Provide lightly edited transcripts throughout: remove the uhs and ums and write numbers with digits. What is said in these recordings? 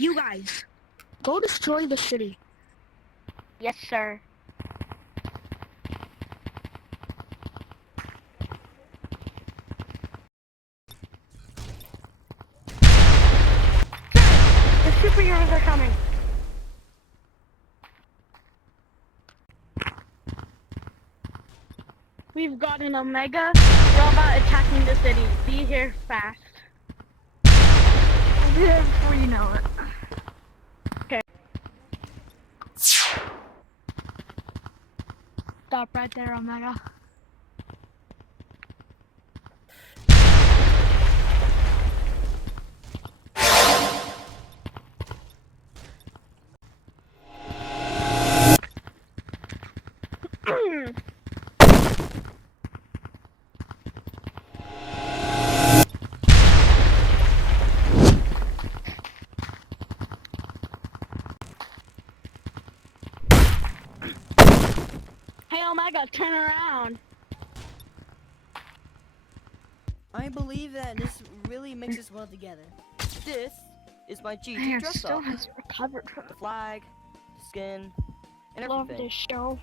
You guys, go destroy the city. Yes, sir. The superheroes are coming. We've got an Omega robot attacking the city. Be here fast. I'll be there before you know it. Okay. Stop right there, Omega. Hey, Omega, turn around. I believe that this really mixes well together. This is my GT Man, dress still up. hasn't recovered from The flag, the skin, and Love everything. this show.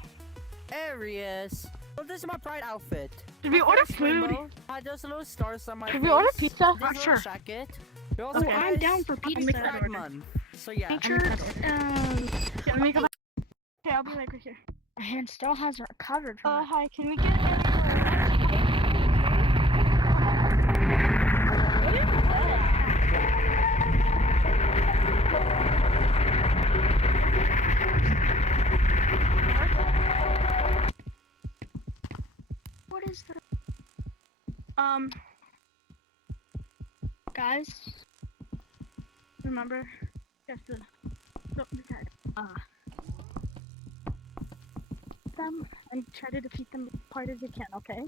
There he is. Well, this is my pride outfit. Did we order First food? rainbow, those little stars on my Should face. we order pizza? This little Sure. jacket. We also Okay. I'm has down for pizza. Pride month. So yeah. Make sure, Okay, let me go back. Okay, I'll be like right here. my hand still hasn't recovered from it. Hi, can we get any What is that? Guys, remember, you have to flip the card. Them and try to defeat them as hard as you can, okay?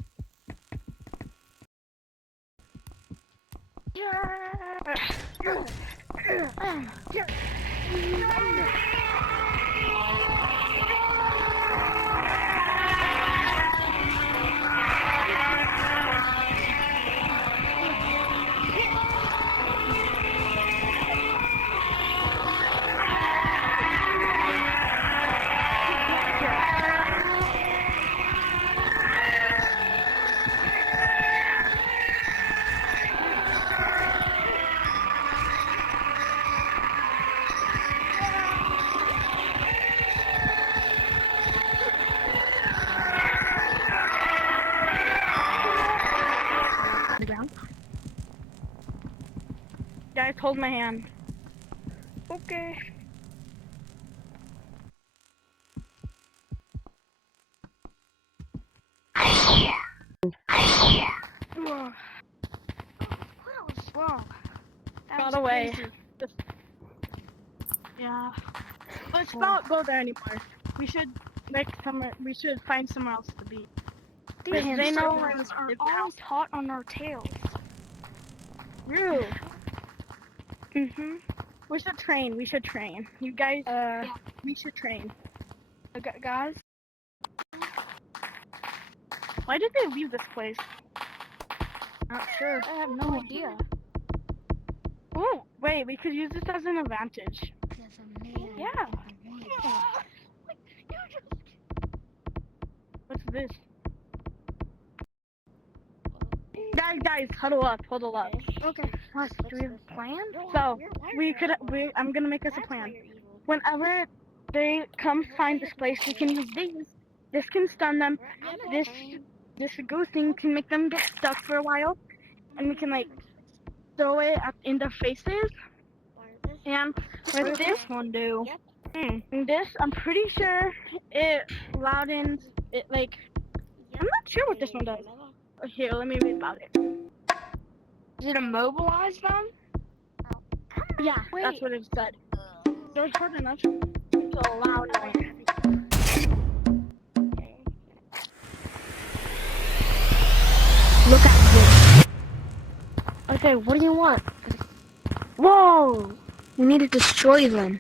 The ground? Guys, hold my hand. Okay. Ugh. What was wrong? That Got was away. crazy. Yeah. Let's not go there anymore. We should we should find somewhere else to be. These They know hamsters are if always hot on our tails. True. We should train. We should train. You guys, we should train. Guys, Why did they leave this place? not sure. I have no idea. Oh, wait, we could use this as an advantage. Yeah. What's this? Guys, huddle up. Okay. What, do we have a plan? So, I'm gonna make us a plan. Whenever they come find this place, we can use these. This can stun them. This goo thing can make them get stuck for a while. And we can, like, throw it in their faces. And with this one do? and this, I'm pretty sure it loudens it, like, I'm not sure what this one does. Here, let me read about it. Does it immobilize them? Yeah, Wait. that's what it said. So it's hard enough to allow noise. Look at this. Okay, what do you want? Whoa! We need to destroy them.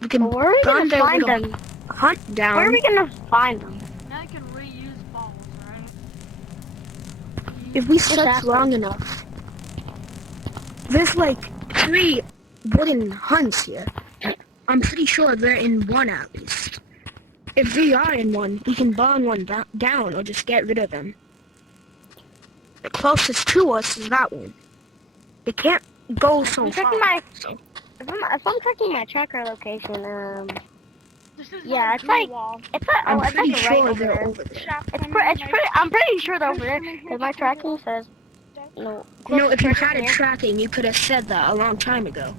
We can Where are we burn gonna their find little them? hunt down. Where are we gonna find them? Now I can reuse balls, right? If we search that? long enough. There's like 3 wooden hunts here. I'm pretty sure they're in one at least. If they are in one, we can burn one down or just get rid of them. The closest to us is that one. It can't go so I'm far. checking my. So. If I'm checking my tracker location, This is yeah, my it's goo like wall. I'm it's pretty like sure right over they're there. over there. I'm pretty sure they're over there because my tracking says no. You know, Closest if you person had a here. tracking, you could have said that a long time ago.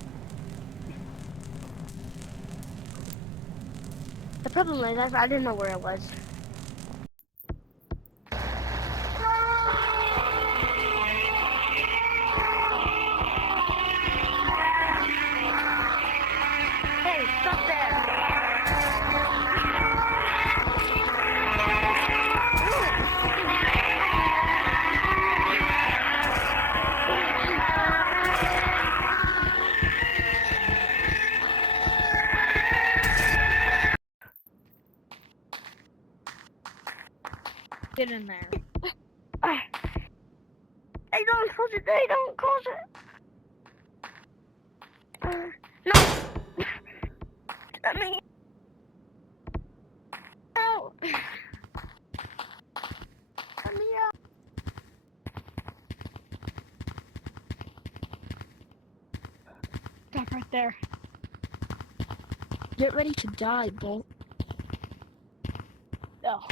The problem is I didn't know where it was. Hey, stop there! Get in there. Hey, don't close it! Hey, don't close it! No! Let me out! Let me out! Stop right there. Get ready to die, Bolt. Oh.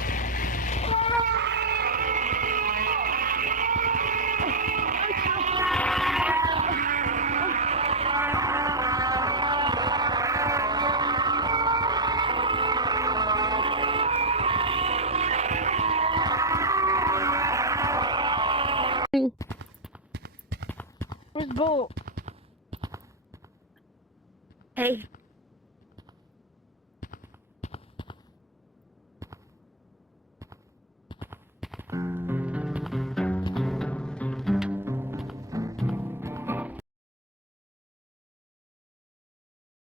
Where's Bolt? Hey,